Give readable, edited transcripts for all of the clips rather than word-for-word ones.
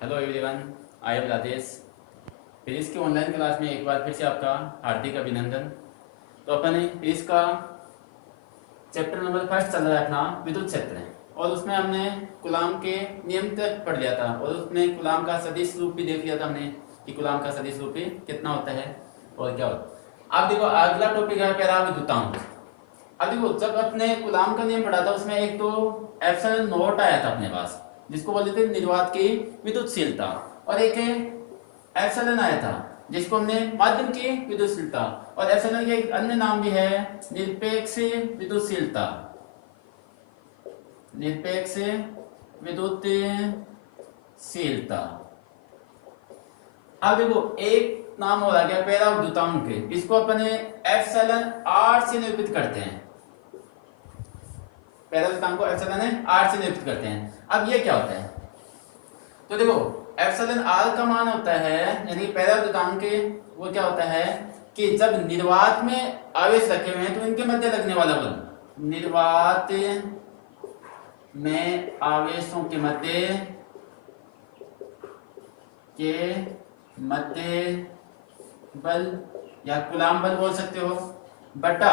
Hello everyone, I am Rajesh. Physics की online class में एक बार फिर से आपका हार्दिक अभिनंदन। तो अपन फिजिक्स का चैप्टर नंबर फर्स्ट चल रहा है अपना विद्युत क्षेत्र, और उसमें हमने कूलाम के नियम तक पढ़ लिया था, और उसमें कूलाम का सदिश रूप भी देख लिया था हमने कि कूलाम का सदिश रूप कितना होता है और क्या होता है। अब देखो अगला टॉपिक है पराविद्युतांक। अब देखो जब अपने कूलाम का नियम पढ़ा था उसमें एक तो एप्सिलॉन नॉट आया था अपने पास, जिसको बोलते थे निर्वात की विद्युतशीलता, और एक एप्सिलॉन आया था जिसको हमने माध्यम की विद्युतशीलता, और एप्सिलॉन का एक अन्य नाम भी है निरपेक्ष विद्युतशीलता। निरपेक्ष विद्युतशीलता। अब देखो एक नाम हो रहा गया पराविद्युतांक, इसको अपने एप्सिलॉन आर से निरूपित करते हैं। पराविद्युतांक को एप्सिलॉन आर से निरूपित करते हैं। अब ये क्या होता है, तो देखो एप्सिलॉन आर का मान होता है, यानी पराविद्युतांक वो क्या होता है कि जब निर्वात में आवेश रखे हुए हैं तो इनके मध्य लगने वाला बल, निर्वात में आवेशों के मध्य बल या कूलाम बल बोल सकते हो, बटा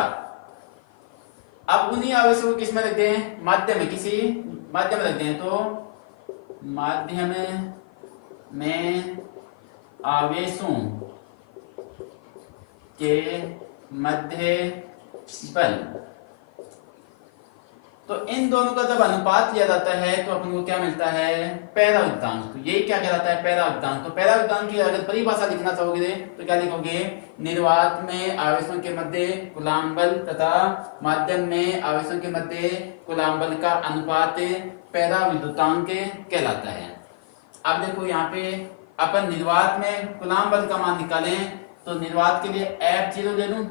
अब उन्हीं आवेशों को किस में रख दें, माध्यम में, किसी माध्यम में रख दें, तो माध्यम में आवेशों के मध्य बल। तो इन दोनों का जब अनुपात लिया जाता है तो अपन को क्या मिलता है, पराविद्युतांक। तो ये क्या कहलाता है, पराविद्युतांक। तो पराविद्युतांक की अगर परिभाषा लिखना चाहोगे तो क्या लिखोगे, निर्वात में आवेशों के मध्य कूलाम बल तथा माध्यम में आवेशों के मध्य कूलाम बल का अनुपात पराविद्युतांक कहलाता है। अब देखो यहाँ पे अपन निर्वात में कूलाम बल का मान निकालें तो निर्वात के लिए F0 ले लूं।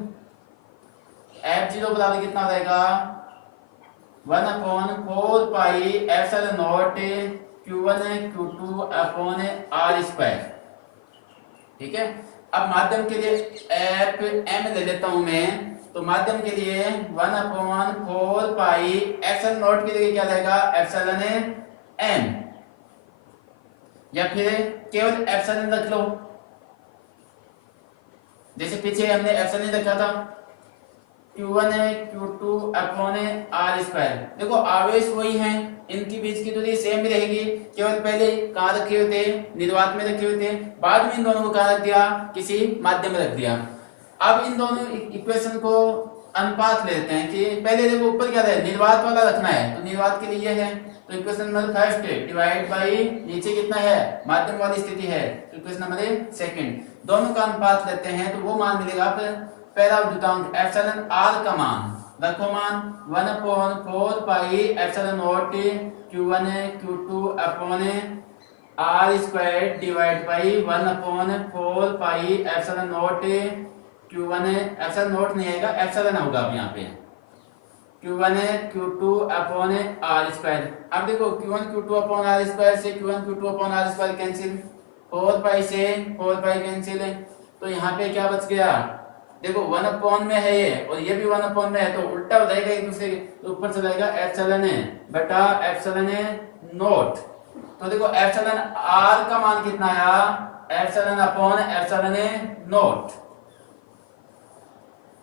F0 बराबर कितना हो जाएगा, 1/4 pi epsilon not Q1 Q2 upon R square. ठीक है। अब माध्यम के लिए FM ले लेता हूं मैं, तो माध्यम के लिए 1/4 पाई एप्सिलॉन नॉट की जगह क्या रहेगा, एप्सिलॉन M, या फिर केवल एप्सिलॉन रख लो, जैसे पीछे हमने एप्सिलॉन रखा था, Q1 Q2 upon R square. देखो आवेश वही हैं, इनकी बीच की दूरी सेम भी रहेगी, केवल पहले कहाँ रखे हुए थे, निर्वात में रखे हुए थे, बाद में इन दोनों को कहाँ रख दिया, किसी माध्यम में रख दिया। अब इन दोनों इक्वेशन को अनुपात लेते हैं कि पहले देखो ऊपर क्या है, निर्वात वाला रखना है, तो निर्वात के लिए ये है, तो equation number first divide by नीचे कितना है, माध्यम वाली स्थिति है, तो इक्वेशन नंबर सेकंड, दोनों का अनुपात लेते हैं तो वो मान मिलेगा पराविद्युतांक एप्सिलॉन आर का मान रखो, मान 1/4 pi epsilon not Q1 Q2 upon R square divide by 1/4 pi epsilon not Q1, epsilon not नहीं आएगा, एप्सिलॉन होगा अब यहाँ पे, Q1 Q2 upon R square. अब देखो Q1 Q2 upon R square से Q1 Q2 upon R square cancel, 4 पाई से 4 पाई कैंसिल है, तो यहाँ पे क्या बच गया, देखो 1/, में है ये और ये भी 1/, में है, तो उल्टा हो जाएगा एक दूसरे के, तो ऊपर चला जाएगा एप्सिलॉन बटा एप्सिलॉन नॉट। तो देखो एप्सिलॉन आर का मान कितना आया, एप्सिलॉन अपॉन एप्सिलॉन नॉट।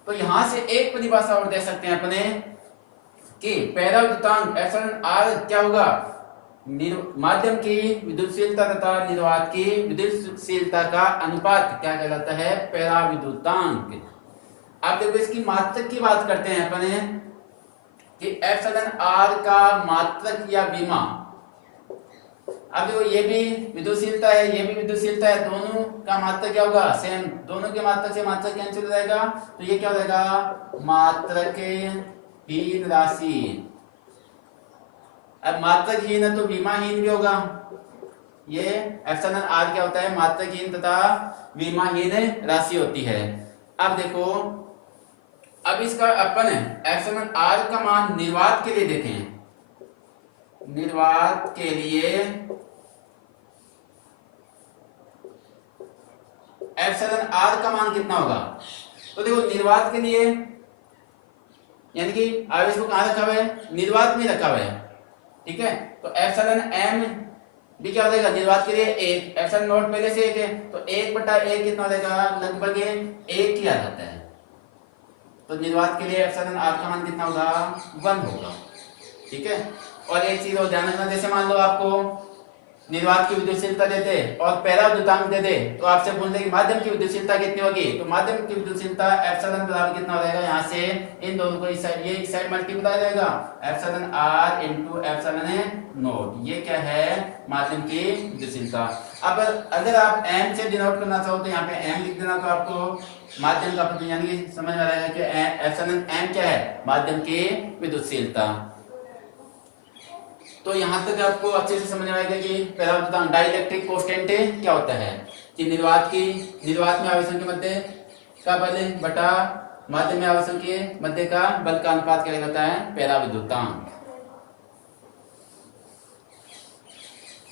तो यहां से एक परिभाषा और दे सकते हैं अपने कि पराविद्युतांक एप्सिलॉन आर क्या होगा, माध्यम की विद्युतशीलता तथा निर्वात की विद्युतशीलता का अनुपात क्या कहलाता है, पराविद्युतांक। अब देखो इसकी मात्रक की बात करते हैं अपन कि एप्सिलॉन आर का मात्रक या विमा। अब देखो ये भी विद्युतशीलता है, ये भी विद्युतशीलता है, दोनों का मात्रक क्या होगा, सेम, दोनों के मात्रक से मात्रक कैंसिल हो जाएगा, तो ये क्या हो जाएगा, मात्रक हीन राशि। अब मात्रकहीन है तो विमाहीन भी होगा, ये एप्सिलॉन आर क्या होता है, मात्रकहीन तथा विमाहीन राशि होती है। अब देखो अब इसका अपन एप्सिलॉन आर का मान निर्वात के लिए देखें, निर्वात के लिए एप्सिलॉन आर का मान कितना होगा, तो देखो निर्वात के लिए यानी कि आवेश को कहां रखा हुआ है, निर्वात में रखा हुआ है, ठीक है, तो एप्सिलॉन एम भी क्या हो जाएगा, निर्वात के लिए एक, एप्सिलॉन नॉट पहले से एक है तो 1/1 कितना हो जाएगा, लगभग एक ही आ जाता है। तो निर्वात के लिए एप्सिलॉन आर का मान कितना होगा, 1 होगा। ठीक है। और एक चीज और ध्यान रखना, जैसे मान लो आपको निर्वात की विद्युतशीलता दे दे और पहला विद्युतांक दे दे तो आपसे पूछ ले कि माध्यम की विद्युतशीलता कितनी होगी, तो माध्यम की विद्युतशीलता एप्सिलॉन बराबर कितना हो जाएगा, यहाँ से इन दोनों को इस साइड, ये इस साइड मल्टीप्लाई हो जाएगा, epsilon R into epsilon naught. ये क्या है, माध्यम की विद्युतशीलता। अब अगर आप एम से डिनोट करना चाहो तो यहाँ पे एम लिख देना, तो आपको माध्यम का पता यानी कि समझ में आ जाएगा कि एप्सिलॉन एम क्या है, माध्यम की विद्युतशीलता। तो यहाँ तक आपको अच्छे से समझ में आएगा कि पहला विद्युतांक डाइलेक्ट्रिक कांस्टेंट क्या होता है, कि निर्वात में आवेशन के मध्य का बल बटा माध्यम में आवेशन के मध्य का बल का अनुपात क्या कहलाता है, पहला विद्युतांक।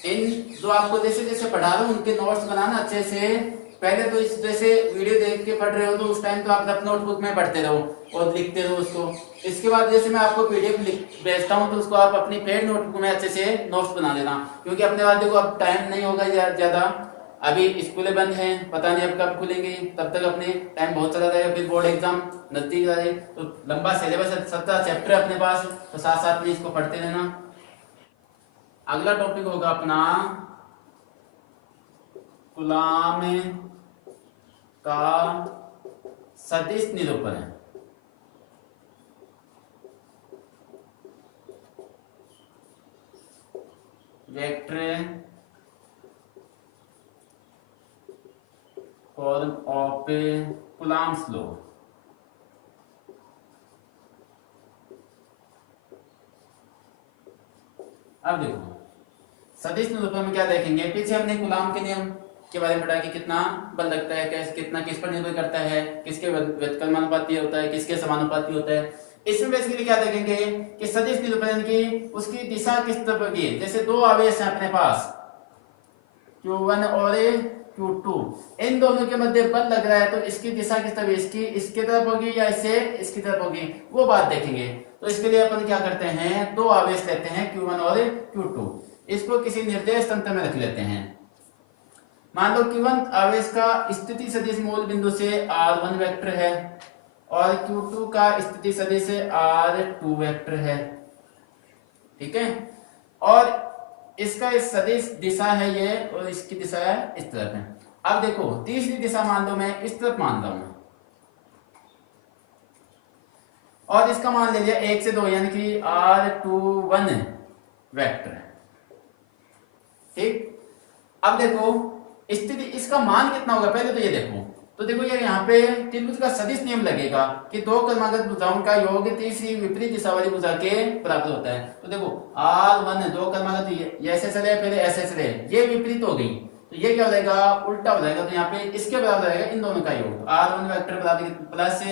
इन जो आपको जैसे जैसे पढ़ा रहा हूं उनके नोट्स बनाना अच्छे से। पहले तो इस जैसे वीडियो देख के पढ़ रहे हो तो उस टाइम तो आप अपने नोटबुक में पढ़ते रहो और लिखते रहो उसको। इसके बाद जैसे मैं आपको पीडीएफ भेजता हूँ तो उसको आप अपनी पेड नोटबुक में अच्छे से नोट्स बना लेना, क्योंकि अपने वाले को अब टाइम नहीं होगा ज्यादा, अभी स्कूलें बंद हैं, पता नहीं अब कब खुलेंगे, तब तक अपने टाइम बहुत चला जाएगा, फिर बोर्ड एग्जाम नजदीक आ जाए, तो लंबा सिलेबस 17 चैप्टर अपने पास, तो साथ साथ में इसको पढ़ते रहना। अगला टॉपिक होगा अपना कूलाम का सदिश निरूपण। Vector form of coulombs law. अब देखो सदिश निरूपण में क्या देखेंगे, पीछे हमने कूलाम के नियम के बारे में पढ़ा कि कितना बल लगता है, कैसे कितना किस पर निर्भर करता है, किसके व्युत्क्रमानुपाती होता है, किसके समानुपाती होता है। इसमें बेसिकली क्या देखेंगे कि सदिश निरूपण की उसकी दिशा किस तरफ होगी। जैसे दो आवेश हैं अपने पास Q1 और Q2, इन दोनों के मध्य बल लग रहा है तो इसकी दिशा किस तरफ, इसकी तरफ होगी या इसकी तरफ होगी, वो बात देखेंगे। तो इसके लिए अपन क्या करते हैं, दो आवेश लेते हैं Q1 और Q2, इसको किसी निर्देश तंत्र में रख लेते हैं। मान लो Q1 आवेश का स्थिति सदिश मूल बिंदु से R1 वेक्टर है और Q2 का स्थिति सदिश R2 वेक्टर है। ठीक है। और इसका इस सदिश दिशा है ये और इसकी दिशा है इस तरफ है। अब देखो तीसरी दिशा मान लो मैं इस तरफ मान रहा हूं और इसका मान ले लिया 1 से 2 यानी कि R21 वेक्टर। ठीक। अब देखो स्थिति इसका मान कितना होगा, पहले तो ये देखो, तो देखो यार यहाँ पे त्रिभुज का सदिश नियम लगेगा कि दो क्रमागत भुजाओं का योग तीसरी विपरीत दिशा वाली भुजा के बराबर होता है। तो देखो R1 दो क्रमागत ऐसे चले पहले ऐसे चले, ये विपरीत हो गई तो ये क्या हो जाएगा, उल्टा हो जाएगा, तो यहाँ पे इसके बराबर आएगा इन दोनों का योग। R1 वेक्टर बराबर प्लस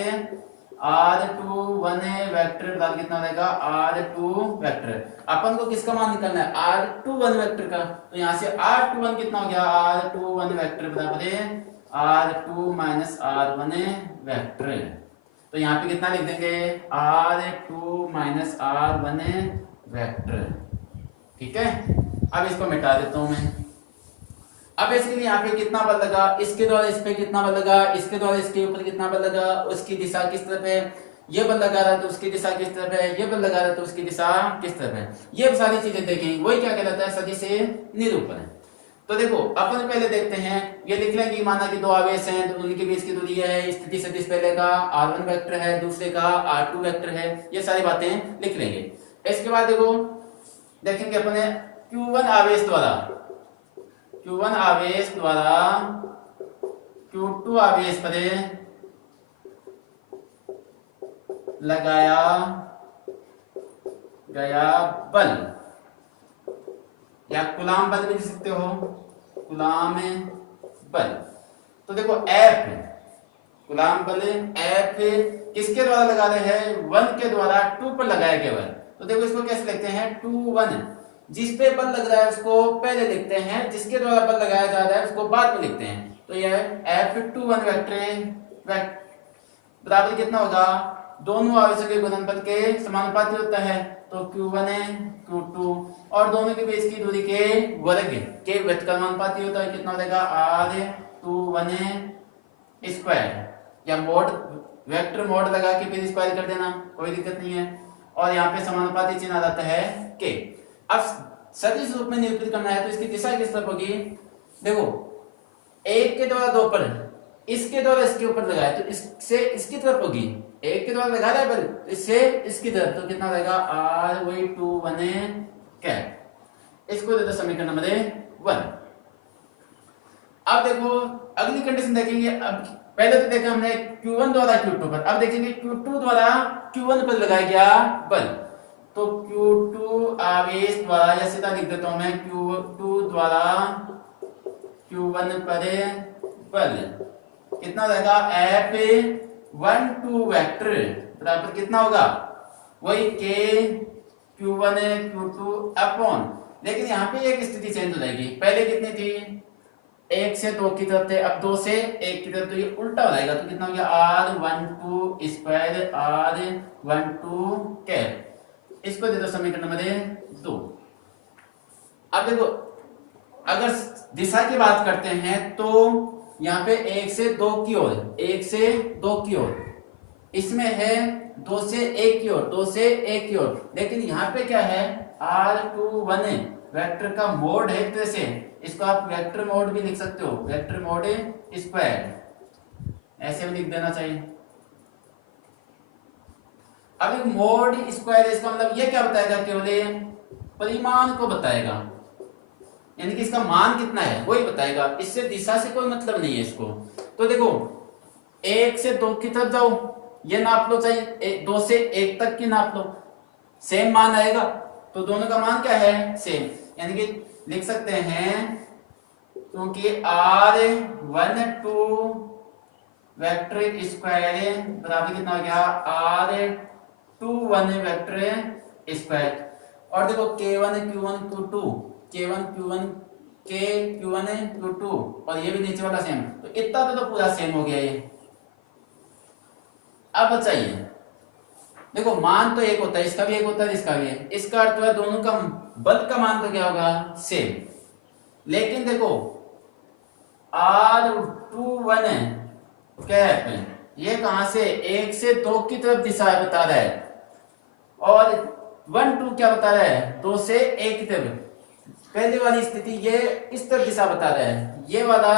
R21 वेक्टर बराबर कितना हो जाएगा, R2 वेक्टर। अपन को किसका मान निकालना है, R21 वेक्टर का, तो यहाँ से R21 कितना हो गया, R21 वेक्टर बराबर है R2 माइनस R1 वेक्टर। तो यहाँ पे कितना लिख देंगे, R2 माइनस R1 वेक्टर। ठीक है। अब इसको मिटा देता हूं मैं। अब इसके लिए यहाँ पे कितना बल लगा, इसके द्वारा इस पे कितना बल लगा, इसके द्वारा इसके ऊपर कितना बल लगा, उसकी दिशा किस तरफ है, ये बल लगा रहा है तो उसकी दिशा किस तरफ है, ये बल लगा रहा है तो उसकी दिशा किस तरफ है, ये सारी चीजें देखेंगे, वही क्या कहलाता है, सदिश निरूपण है। तो देखो अपन पहले देखते हैं, ये लिख लेंगे माना कि दो आवेश हैं तो उनके बीच की दूरी है, स्थिति सदिश पहले का R1 वेक्टर है, दूसरे का R2 वेक्टर है, ये सारी बातें लिख लेंगे। इसके बाद देखो देखेंगे अपने Q1 आवेश द्वारा Q2 आवेश पर लगाया गया बल या कूलाम बल भी लिख सकते हो, कूलाम बल। तो देखो F कूलाम बल F किसके द्वारा लगा रहे हैं, 1 के द्वारा 2 पर लगाया गया बल। तो देखो इसको कैसे लिखते हैं, 2 1, जिस पे बल लग रहा है उसको पहले लिखते हैं, जिसके द्वारा बल लगाया जा रहा है उसको बाद में लिखते हैं। तो यह F21 वेक्टर बराबर कितना होगा, दोनों आवेशों के गुणनफल के समानुपाती होता है। तो Q1 है Q2 और दोनों के बीच की दूरी के वर्ग के व्युत्क्रमानुपाती होता है। कितना हो जाएगा R21 स्क्वायर या मोड वेक्टर मोड लगा के फिर स्क्वायर कर देना, कोई दिक्कत नहीं है। और यहाँ पे समानुपाती चिन्ह आ जाता है K। अब सदिश रूप में निरूपित करना है तो इसकी दिशा किस तरफ होगी? देखो एक के द्वारा दो पर इसके द्वारा इसके ऊपर लगाए तो इससे इसकी तरफ होगी, एक के द्वारा लगा रहा है बल तो इससे इसकी तरफ, तो कितना रहेगा R21 कैप। इसको देते समीकरण नंबर 1। अब देखो अगली कंडीशन देखेंगे। अब पहले तो देखा हमने Q1 द्वारा Q2 पर, अब देखेंगे Q2 द्वारा Q1 पर लगाया गया बल। तो Q2 आवेश द्वारा, या सीधा लिख देता हूं मैं, Q2 द्वारा Q1 पर बल कितना रहेगा F12 वेक्टर बराबर कितना होगा? वही K Q1 Q2 अपॉन, लेकिन यहाँ पे एक स्थिति चेंज हो जाएगी। पहले कितनी थी? 1 से 2 की तरफ थे, अब 2 से 1 की तरफ, तो ये उल्टा हो जाएगा। तो कितना हो गया R12 स्क्वायर R12 कैप। इसको दे दो समीकरण नंबर 2। अब देखो अगर दिशा की बात करते हैं तो यहाँ पे 1 से 2 की ओर, 1 से 2 की ओर, इसमें है 2 से 1 की ओर, 2 से 1 की ओर। लेकिन यहाँ पे क्या है R21 वेक्टर का मोड है एक तरह से, इसको आप वेक्टर मोड भी लिख सकते हो, वेक्टर मोड स्क्वायर ऐसे भी लिख देना चाहिए। अब एक मोड स्क्वायर, इसका मतलब ये क्या बताएगा? केवल परिमाण को बताएगा, यानी कि इसका मान कितना है वही बताएगा, इससे दिशा से कोई मतलब नहीं है इसको। तो देखो 1 से 2 की तरफ जाओ, ये नाप लो, चाहिए 2 से 1 तक की नाप लो, सेम मान आएगा। तो दोनों का मान क्या है? सेम, यानी कि लिख सकते हैं क्योंकि R12 वेक्टर स्क्वायर बराबर कितना हो गया R21 वेक्टर स्क्वायर। और देखो K1 Q1 Q2, K1 Q1 K Q1 Q2 और ये भी नीचे वाला सेम, तो इतना तो पूरा सेम हो गया ये। अब बचाइए, देखो मान तो एक होता है, इसका भी एक होता है, इसका भी है, इसका अर्थ है दोनों का बल का मान तो क्या होगा? सेम। लेकिन देखो R21 कैप ये कहां से? 1 से 2 की तरफ दिशा बता रहा है, और 1 2 क्या बता रहा है? 2 से 1 की तरफ। पहले वाली स्थिति ये इस तरफ दिशा बता रहा है, ये वाला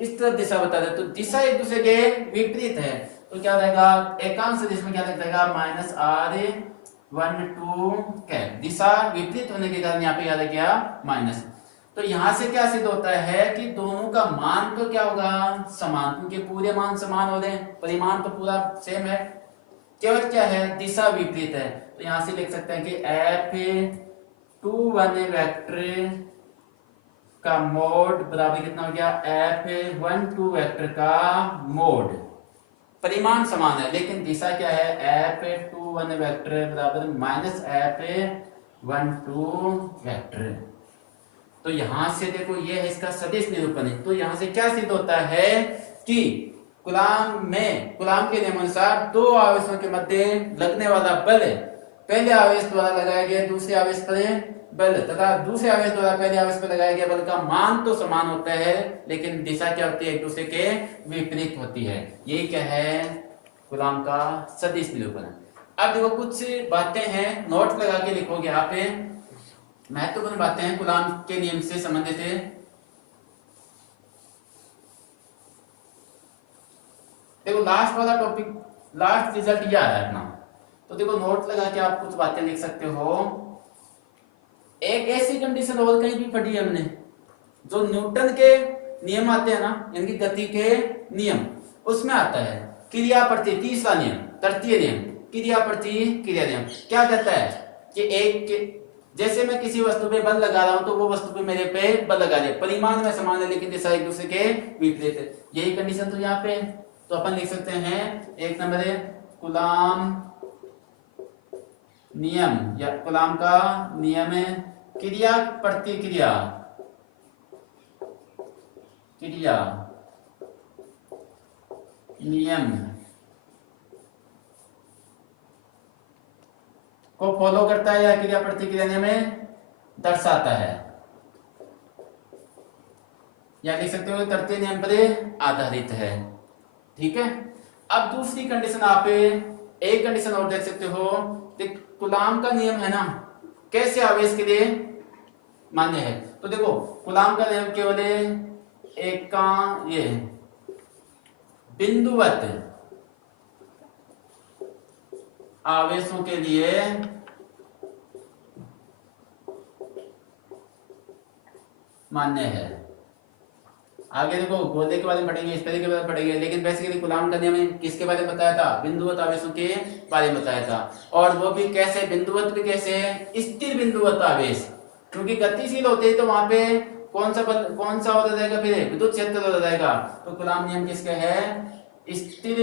इस तरफ दिशा बता रहा है, तो दिशा एक दूसरे के विपरीत है। तो क्या रहेगा? एकांश सदिश में क्या लिखेगा? -R12 cap. दिशा विपरीत होने के कारण यहाँ पे याद गया माइनस। तो यहां से क्या सिद्ध होता है कि दोनों का मान तो क्या होगा? समान, क्योंकि पूरे मान समान हो रहे हैं, परिमाण तो पूरा सेम है, केवल क्या है? दिशा विपरीत है। तो यहां से लिख सकते हैं कि F21 वेक्टर का मोड बराबर कितना हो गया? F12 वेक्टर का मोड। परिमाण समान है लेकिन दिशा क्या है? F21 वेक्टर बराबर -F12 वेक्टर। तो यहां से देखो ये है इसका सदिश निरूपण है। तो यहां से क्या सिद्ध होता है कि कूलाम के नियमानुसार दो आवेशों के मध्य लगने वाला बल पहले आवेश द्वारा लगाया गया दूसरे आवेश पर बल तथा दूसरे आवेश द्वारा पहले आवेश पर लगाया गया बल का मान तो समान होता है, लेकिन दिशा क्या होती है? एक दूसरे के विपरीत होती है। ये क्या है? कूलाम का सदिश निरूपण। अब देखो कुछ बातें हैं, नोट लगा के लिखोगे आप, महत्वपूर्ण बातें हैं कूलाम के नियम से संबंधित है। देखो लास्ट वाला टॉपिक, लास्ट रिजल्ट ये आ रहा है अपना, तो देखो नोट लगा के आप कुछ बातें लिख सकते हो। एक ऐसी कंडीशन और कहीं भी पढ़ी है हमने, जो न्यूटन के नियम आते हैं ना, यानी गति के नियम, उसमें आता है क्रिया प्रति, तीसरा नियम, तृतीय नियम, क्रिया प्रति क्रिया नियम। क्या कहता है कि एक के जैसे मैं किसी वस्तु पे बल लगा रहा हूं तो वो वस्तु पे मेरे पे बल लगा रहे, परिमाण में समान है लेकिन दिशा एक दूसरे के विपरीत है। यही कंडीशन तो यहाँ पे, तो अपन लिख सकते हैं एक नंबर है कूलाम नियम या कूलाम का नियम है क्रिया प्रतिक्रिया, क्रिया नियम को फॉलो करता है या क्रिया प्रतिक्रिया में दर्शाता है, या लिख सकते हो तृतीय नियम पर आधारित है। ठीक है। अब दूसरी कंडीशन आप एक कंडीशन और देख सकते हो, कूलाम का नियम है ना, कैसे आवेश के लिए मान्य है। तो देखो कूलाम का नियम केवल एक का ये बिंदुवत आवेशों के लिए मान्य है। आगे देखो गोले के बारे में पढ़ेंगे, इस तरह के बारे में पढ़ेंगे, लेकिन बेसिकली कूलाम का नियम किसके बारे में बताया था, बिंदुवत आवेशों के बारे में बताया था। और वो भी कैसे, बिंदुवत भी कैसे, स्थिर बिंदुवत आवेश, क्योंकि गतिशील होते हैं तो वहां पे कौन सा होता जाएगा, फिर विद्युत क्षेत्र होता जाएगा। तो कूलाम नियम किसके है, स्थिर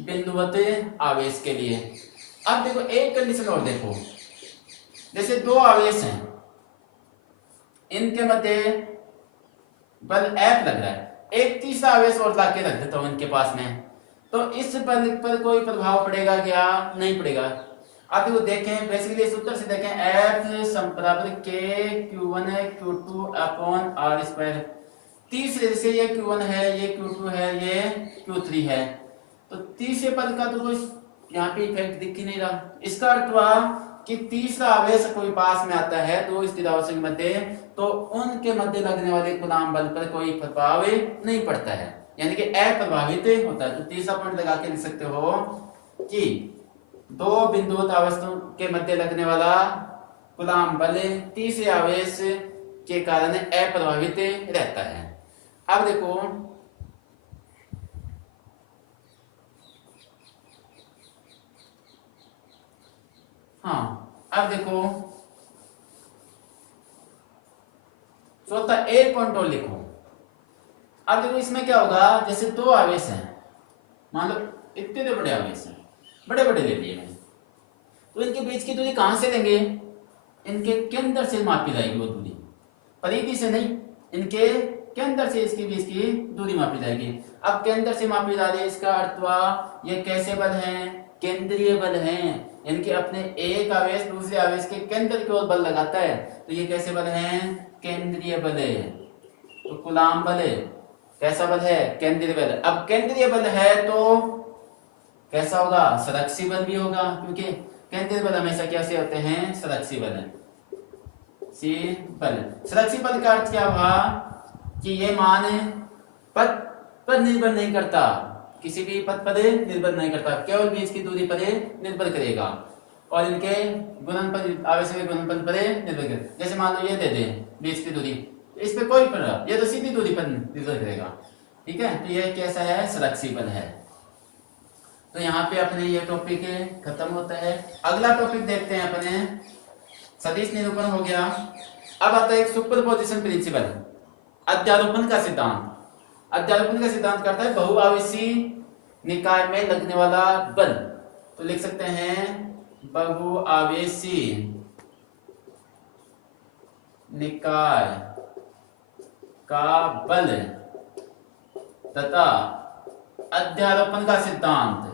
बिंदुवत आवेश के लिए। अब देखो एक कंडीशन और देखो, जैसे दो आवेश हैं, इनके मध्य बल F लग रहा है, एक तीसरा आवेश और लाके रख देता हूं इनके पास में, तो इस बल पर कोई प्रभाव पड़ेगा क्या, नहीं पड़ेगा। आप देखो देखें, बेसिकली इस उत्तर से देखें, F बराबर K Q1 Q2 upon R square. तीसरे जैसे ये Q1 है, ये Q2 है, ये Q3 है, तो तीसरे पद का तो कुछ यहाँ पे इफेक्ट दिख ही नहीं रहा। इसका अर्थ हुआ कि तीसरा आवेश कोई पास में आता है दो स्थिर आवेशों के मध्य, तो उनके मध्य लगने वाले कूलाम बल पर कोई प्रभाव नहीं पड़ता है, यानी कि अप्रभावित होता है। तो तीसरा पॉइंट लगा के लिख सकते हो कि दो बिंदुवत आवेशों के मध्य लगने वाला कूलाम बल तीसरे आवेश के कारण अप्रभावित रहता है। अब देखो हाँ, अब देखो चौथा एक पॉइंट और लिखो। अब देखो इसमें क्या होगा, जैसे दो आवेश हैं, मान लो इतने बड़े आवेश हैं, बड़े बड़े ले लिए हैं, तो इनके बीच की दूरी कहां से लेंगे, इनके केंद्र से मापी जाएगी वो दूरी, परिधि से नहीं, इनके केंद्र से इसके बीच की दूरी मापी जाएगी। अब केंद्र से मापी जा रही है, इसका अर्थ हुआ ये कैसे बल हैं, केंद्रीय बल हैं, इनके अपने एक आवेश दूसरे आवेश के केंद्र की ओर बल लगाता है, तो ये कैसे बल हैं, केंद्रीय बल है। तो कूलाम बल कैसा बल है, केंद्रीय बल। अब केंद्रीय बल है तो कैसा होगा, संरक्षी बल भी होगा, क्योंकि केंद्रीय बल हमेशा कैसे होते हैं, संरक्षी बल, सी बल। संरक्षी बल का अर्थ क्या हुआ कि ये मान पद पर निर्भर नहीं करता, किसी भी पद पर निर्भर नहीं करता, केवल बीच की दूरी पर निर्भर करेगा, और इनके गुणनफल आवश्यक गुणनफल पर निर्भर करेगा। जैसे मान लो ये दे दें बीच की दूरी, इस पे कोई पर, ये तो सीधी दूरी पर निर्भर करेगा। ठीक है, तो ये कैसा है, संरक्षी बल है। तो यहाँ पे अपने ये टॉपिक खत्म होता है। अगला टॉपिक देखते हैं अपने, सदिश निरूपण हो गया। अब आता है एक सुपरपोजिशन प्रिंसिपल, अध्यारोपण का सिद्धांत। अध्यारोपण का सिद्धांत करता है बहुआवेशी निकाय में लगने वाला बल। तो लिख सकते हैं बहुआवेशी निकाय का बल तथा अध्यारोपण का सिद्धांत।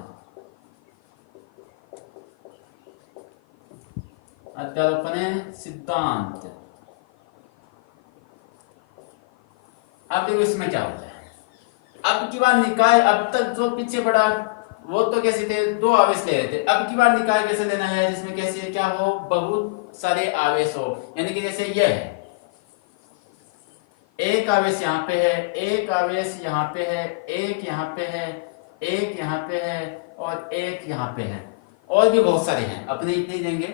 अध्यारोपण सिद्धांत। अब देखो इसमें क्या होता है, अब की बार निकाय, अब तक जो पीछे पड़ा वो तो कैसे थे, दो आवेश ले रहे थे, अब की बार निकाय कैसे लेना है जिसमें कैसे क्या हो, बहुत सारे आवेश हो। यानी कि जैसे यह है, एक आवेश यहाँ पे है, एक आवेश यहाँ पे है, एक यहाँ पे है, एक यहाँ पे है, और एक यहाँ पे है, और भी बहुत सारे हैं, अपने इतने ही देंगे।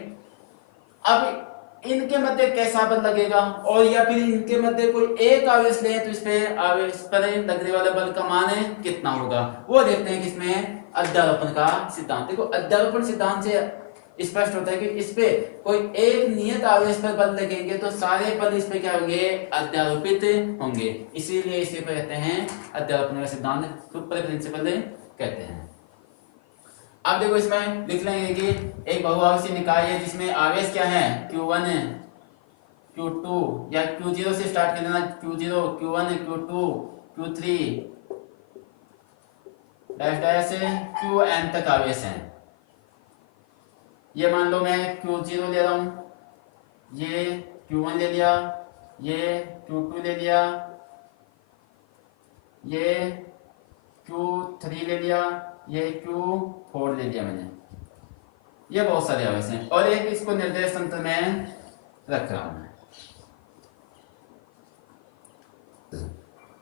अब इनके मध्य कैसा बल लगेगा, और या फिर इनके मध्य कोई एक आवेश ले तो इस पे आवेश पर लगने वाले बल का मान कितना होगा, वो देखते हैं किसमें, अध्यारोपण का सिद्धांत। देखो अध्यारोपण सिद्धांत से स्पष्ट होता है कि इस पे कोई एक नियत आवेश पर बल लगेंगे तो सारे बल इस पे क्या होंगे, अध्यारोपित होंगे, इसीलिए इसे कहते हैं अध्यारोपण का सिद्धांत, सुपर प्रिंसिपल कहते हैं। अब देखो इसमें लिख लेंगे कि एक बहुआवेशी निकाय है जिसमें आवेश क्या है, Q1 Q2 या Q0 से स्टार्ट कर देना, Q0 Q1 Q2 Q3 dash dash Qn तक आवेश हैं। ये मान लो मैं Q0 ले रहा हूँ, ये Q1 ले लिया, ये Q2 ले लिया, ये Q3 ले लिया, ये Q4 ले लिया मैंने। ये बहुत सारे आवेश हैं और एक इसको निर्देश तंत्र में रख रहा हूं मैं।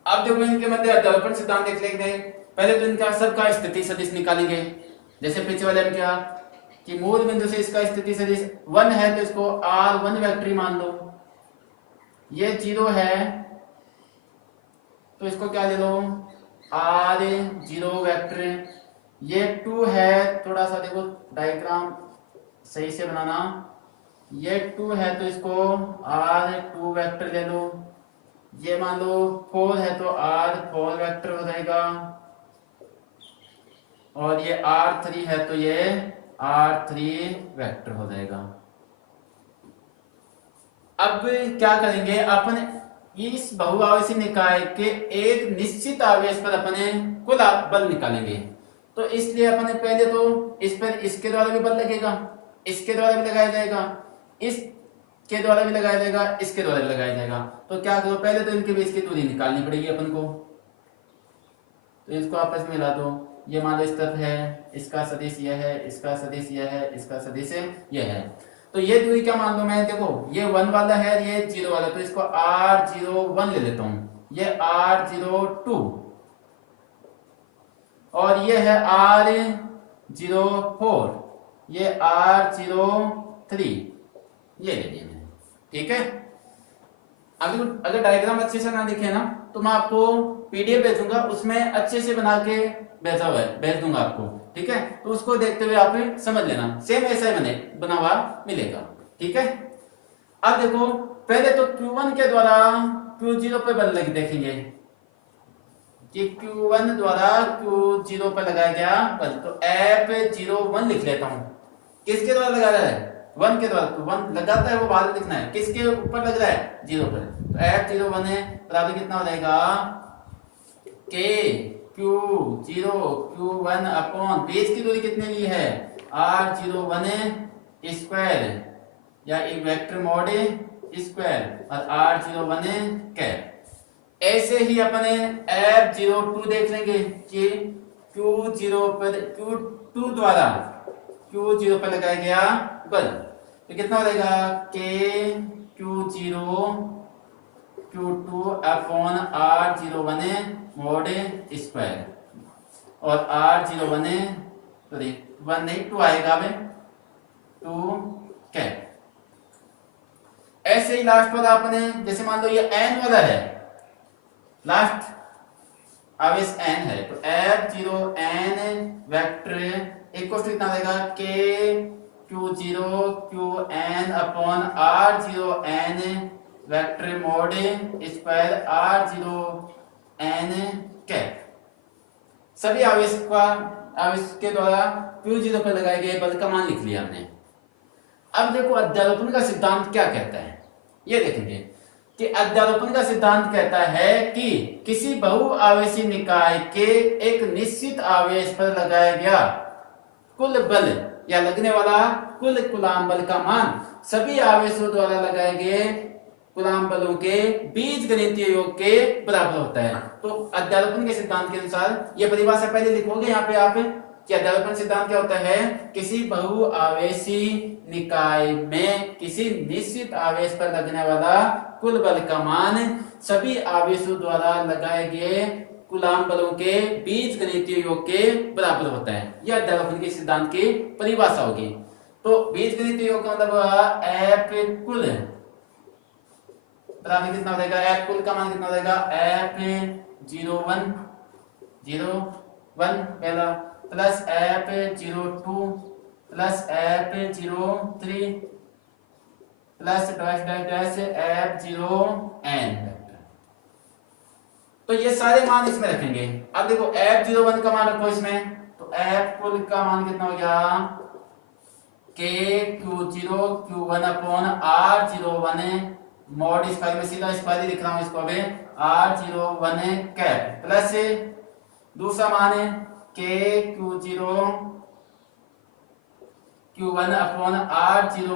अब देखो इनके मध्य अध्यारोपण सिद्धांत देख लेंगे। पहले तो इनका सबका स्थिति सदिश निकालेंगे। जैसे पीछे वाले में क्या कि मूल बिंदु से इसका स्थिति सदिश 1 है तो इसको R1 वेक्टर मान लो, ये 0 है तो इसको क्या ले लो R0 वेक्टर, ये 2 है, थोड़ा सा देखो डायग्राम सही से बनाना, ये 2 है तो इसको R2 वेक्टर ले लो, ये मान लो 4 है तो R4 वेक्टर हो जाएगा, और ये R3 है तो ये R3 वेक्टर हो जाएगा। अब क्या करेंगे अपन इस बहुआवेशी निकाय के एक निश्चित आवेश पर अपने कुल बल निकालेंगे। तो इसलिए अपने पहले तो इस पर इसके द्वारा भी बल लगेगा, इसके द्वारा भी लगाया जाएगा, इसके द्वारा भी लगाया जाएगा, इसके द्वारा भी लगाया जाएगा। तो क्या करो पहले तो इनके बीच की दूरी निकालनी पड़ेगी अपन को। तो इसको आपस में मिला दो, ये मान लो इस तरफ है, इसका सदिश यह है, इसका सदिश यह है, इसका सदिश यह है। तो ये दूरी क्या मान लो मैं, देखो ये 1 वाला है, ये 0 वाला, तो इसको R01 ले लेता हूं, ये R02 और ये है R04, ये R03, ये ले लिया मैंने। ठीक है, अगर डायग्राम अच्छे से ना दिखे ना तो मैं आपको PDF भेजूंगा, उसमें अच्छे से बना के भेजा हुआ है, भेज दूंगा आपको। ठीक है, तो उसको देखते हुए आप समझ लेना, सेम ऐसा ही बना हुआ मिलेगा। ठीक है, अब देखो पहले तो Q1 के द्वारा Q0 पे बल लग देखेंगे कि Q1 द्वारा Q0 पे लगाया गया बल, तो F01 लिख लेता हूं। किसके द्वारा लगा रहा है, 1 के द्वारा, तो 1 लगाता है वो बाद में लिखना है, किसके ऊपर लग रहा है, 0 पर। तो F01 है बराबर कितना हो जाएगा K Q0 Q1 upon base की दूरी कितने ली है R01 स्क्वायर या एक वेक्टर मॉड स्क्वायर और R01 कैप। ऐसे ही अपने F02 देख लेंगे कि Q0 पर Q2 द्वारा Q0 पर लगाया गया बल, तो कितना हो जाएगा K Q0 Q2 upon R01 mod square और R01 सॉरी 1 नहीं 2 आएगा अब 2 कैप। ऐसे ही लास्ट पर आपने जैसे मान लो ये n वाला है, लास्ट आवेश n है, तो F0n वेक्टर इक्वल टू कितना आएगा K Q0 Qn upon R0n vector mod square R0n cap. सभी आवेश के द्वारा Q0 पर लगाए गए बल का मान लिख लिया हमने। अब देखो अध्यारोपण का सिद्धांत क्या कहता है, ये देखेंगे कि अध्यारोपण का सिद्धांत कहता है कि किसी बहुआवेशी निकाय के एक निश्चित आवेश पर लगाया गया कुल बल या लगने वाला कुल कूलाम बल का मान सभी आवेशों द्वारा लगाए गए कूलाम बलों के बीजगणितीय योग के बराबर होता है। तो अध्यारोपण के सिद्धांत के अनुसार ये परिभाषा पहले लिखोगे यहाँ पे आप कि अध्यारोपण सिद्धांत क्या होता है, किसी बहुआवेशी निकाय में किसी निश्चित आवेश पर लगने वाला कुल बल का मान सभी आवेशों द्वारा लगाए गए कूलाम बलों के बीजगणितीय योग के बराबर होता है। यह अध्यारोपण के सिद्धांत की परिभाषा होगी। तो बीजगणितीय योग का मतलब F कुल बराबर कितना हो जाएगा, F कुल का मान कितना हो जाएगा F01 पहला plus F02 plus F03 plus dash F0n। तो ये सारे मान इसमें रखेंगे। अब देखो F01 का मान रखो इसमें, तो F कुल का मान कितना हो गया K Q0 Q1 upon R01 mod square में सीधा स्क्वायर लिख रहा हूं इसको अभी R01 कैप प्लस दूसरा मान है K Q0 Q1 upon R0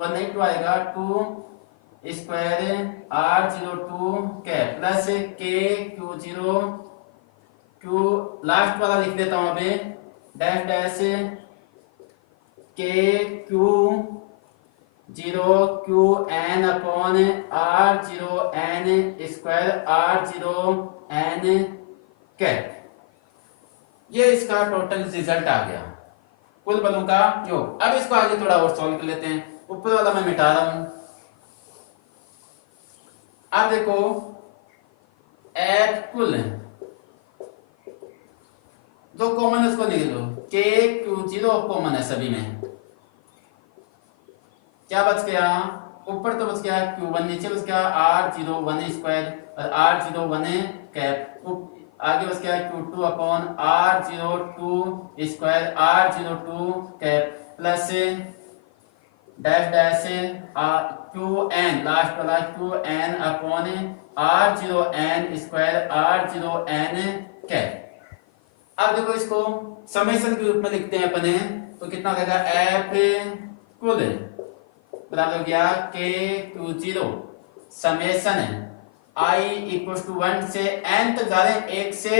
1 नहीं 2 आएगा 2 square R02 cap plus K Q0 Q last वाला लिख देता हूं अभी dash dash K Q0 upon R0n square R0n cap. ये इसका टोटल रिजल्ट आ गया, कुल बलों का योग। अब इसको आगे थोड़ा और सॉल्व कर लेते हैं। ऊपर वाला मैं मिटा रहा हूं। अब देखो एट कुल जो कॉमन है उसको लिख लो, K Q0 कॉमन है सभी में। क्या बच गया? ऊपर तो बच गया Q1, नीचे बच गया R01 स्क्वायर और R01 कैप। आगे बच गया Q2 upon R02 square R02 cap plus dash dash Qn last वाला Qn upon R0n square R0n cap. अब देखो इसको समेशन के रूप में लिखते हैं अपने, तो कितना हो जाएगा एफ कुल बराबर हो गया K Q0 summation I equal to 1 से n तक जा रहे हैं, 1 से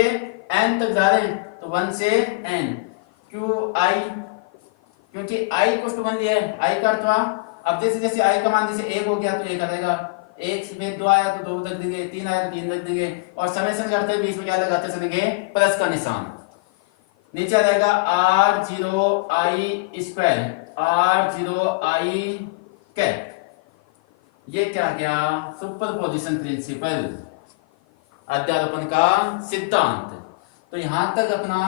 n तक जा रहे हैं तो 1 से n QI, क्योंकि I इक्वल टू 1 लिया है, I का अर्थ हुआ अब जैसे जैसे I का मान जैसे 1 हो गया तो 1 आ जाएगा, 1 में 2 आया तो 2 रख देंगे, 3 आया तो 3 रख देंगे और समेशन करते बीच में क्या लगाते चलेंगे प्लस का निशान। नीचे आ जाएगा R0I स्क्वायर R0I कैप। ये क्या गया? सुपरपोजिशन प्रिंसिपल, अध्यारोपण का सिद्धांत। तो यहां तक अपना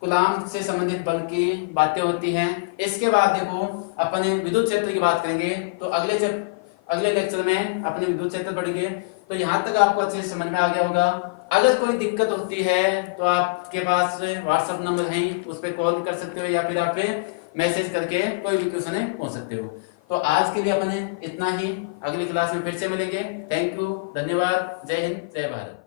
कूलाम से संबंधित बल की बातें होती हैं। इसके बाद देखो अपने विद्युत क्षेत्र की बात करेंगे, तो अगले लेक्चर में अपने विद्युत क्षेत्र पढ़ेंगे। तो यहां तक आपको अच्छे से समझ में आ गया होगा। अगर कोई दिक्कत होती है तो आपके पास व्हाट्सएप नंबर है, उस पर कॉल कर सकते हो या फिर आप मैसेज करके कोई भी क्वेश्चन पूछ सकते हो। तो आज के लिए अपने इतना ही, अगली क्लास में फिर से मिलेंगे। थैंक यू, धन्यवाद, जय हिंद, जय भारत।